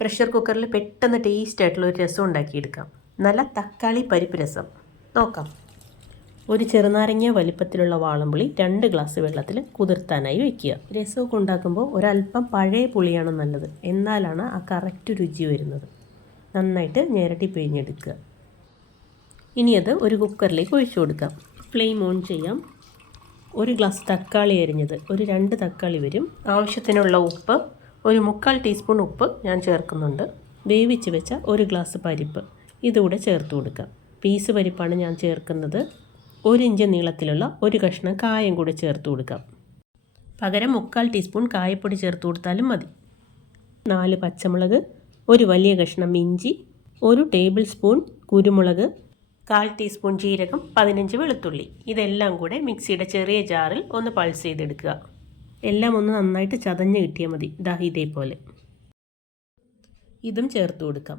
Pressure കുക്കറിൽ പെട്ടെന്ന് taste ആയിട്ടുള്ള ഒരു രസം ഉണ്ടാക്കിയെടുക്കാം. നല്ല തക്കാളി പരിപ്പ് രസം നോക്കാം. ഒരു ചെറുനാരങ്ങ വലിപ്പത്തിലുള്ള വാളംപുളി 2 ഗ്ലാസ് വെള്ളത്തിൽ കുതിർത്താനായി വയ്ക്കുക. രസമൊക്കെ ഉണ്ടാക്കുമ്പോൾ ഒരല്പം പഴയ പുളിയാണ് നല്ലത്, എന്നാലാണ് ആ കറക്റ്റ് രുചി വരുന്നത്. നന്നായിട്ട് ഞെരടി പിഴിഞ്ഞെടുക്കുക. ഇനി അത് ഒരു കുക്കറിലേക്ക് ഒഴിച്ചു കൊടുക്കാം. ഫ്ലെയിം ഓൺ ചെയ്യാം. 1 ഗ്ലാസ് തക്കാളി അരിഞ്ഞത്, ഒരു 2 തക്കാളി വരും. ആവശ്യത്തിനുള്ള ഉപ്പ്, ഒരു 1/4 ടീസ്പൂൺ ഉപ്പ് ഞാൻ ചേർക്കുന്നുണ്ട്. വേവിച്ച് വെച്ച 1 ഗ്ലാസ് പരിപ്പ് ഇതുകൂടെ ചേർത്ത് കൊടുക്കാം. പീസ് പരിപ്പാണ് ഞാൻ ചേർക്കുന്നത്. 1 ഇഞ്ച് നീളത്തിലുള്ള ഒരു കഷ്ണം കായം കൂടെ ചേർത്ത് കൊടുക്കാം. പകരം 1/4 ടീസ്പൂൺ കായപ്പൊടി ചേർത്ത് കൊടുത്താലും മതി. 4 പച്ചമുളക്, ഒരു വലിയ കഷ്ണം ഇഞ്ചി, 1 ടേബിൾ സ്പൂൺ കുരുമുളക്, 1/4 ടീസ്പൂൺ ജീരകം, 15 വെളുത്തുള്ളി. ഇതെല്ലാം കൂടെ മിക്സിയുടെ ചെറിയ ജാറിൽ ഒന്ന് പൾസ് ചെയ്തെടുക്കുക. എല്ലാം ഒന്ന് നന്നായിട്ട് ചതഞ്ഞ് കിട്ടിയാൽ മതി. ദാ ഇതേപോലെ. ഇതും ചേർത്ത് കൊടുക്കാം.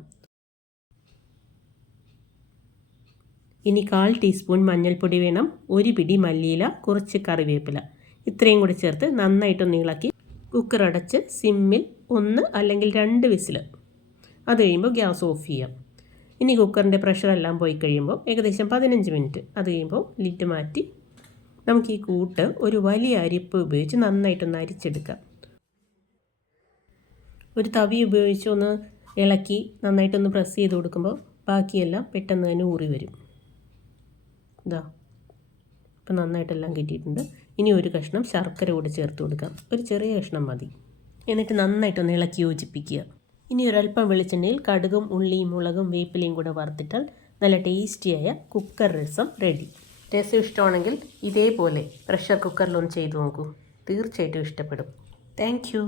ഇനി 1/4 ടീസ്പൂൺ മഞ്ഞൾപ്പൊടി വേണം, ഒരു പിടി മല്ലിയില, കുറച്ച് കറിവേപ്പില. ഇത്രയും കൂടി ചേർത്ത് നന്നായിട്ടൊന്ന് ഇളക്കി കുക്കർ അടച്ച് സിമ്മിൽ 1 അല്ലെങ്കിൽ 2 വിസിൽ. അത് കഴിയുമ്പോൾ ഗ്യാസ് ഓഫ് ചെയ്യാം. ഇനി കുക്കറിൻ്റെ പ്രഷറെല്ലാം പോയി കഴിയുമ്പോൾ ഏകദേശം 15 മിനിറ്റ്. അത് കഴിയുമ്പോൾ ലിഡ് മാറ്റി നമുക്ക് ഈ കൂട്ട് ഒരു വലിയ അരിപ്പ് ഉപയോഗിച്ച് നന്നായിട്ടൊന്ന് അരിച്ചെടുക്കാം. ഒരു തവി ഉപയോഗിച്ച് ഒന്ന് ഇളക്കി നന്നായിട്ടൊന്ന് പ്രസ് ചെയ്ത് കൊടുക്കുമ്പോൾ ബാക്കിയെല്ലാം പെട്ടെന്ന് തന്നെ ഊറി വരും. ഇതാ ഇപ്പം നന്നായിട്ടെല്ലാം കിട്ടിയിട്ടുണ്ട്. ഇനി ഒരു കഷ്ണം ശർക്കര കൂടി ചേർത്ത് കൊടുക്കാം. ഒരു ചെറിയ കഷ്ണം മതി. എന്നിട്ട് നന്നായിട്ടൊന്ന് ഇളക്കി യോജിപ്പിക്കുക. ഇനി ഒരല്പം വെളിച്ചെണ്ണയിൽ കടുകും ഉള്ളിയും മുളകും വേപ്പിലയും കൂടെ വറുത്തിട്ടാൽ നല്ല ടേസ്റ്റിയായ കുക്കർ രസം റെഡി. രസം ഇഷ്ടമാണെങ്കിൽ ഇതേപോലെ പ്രഷർ കുക്കറിലൊന്ന് ചെയ്ത് നോക്കൂ. തീർച്ചയായിട്ടും ഇഷ്ടപ്പെടും. Thank you.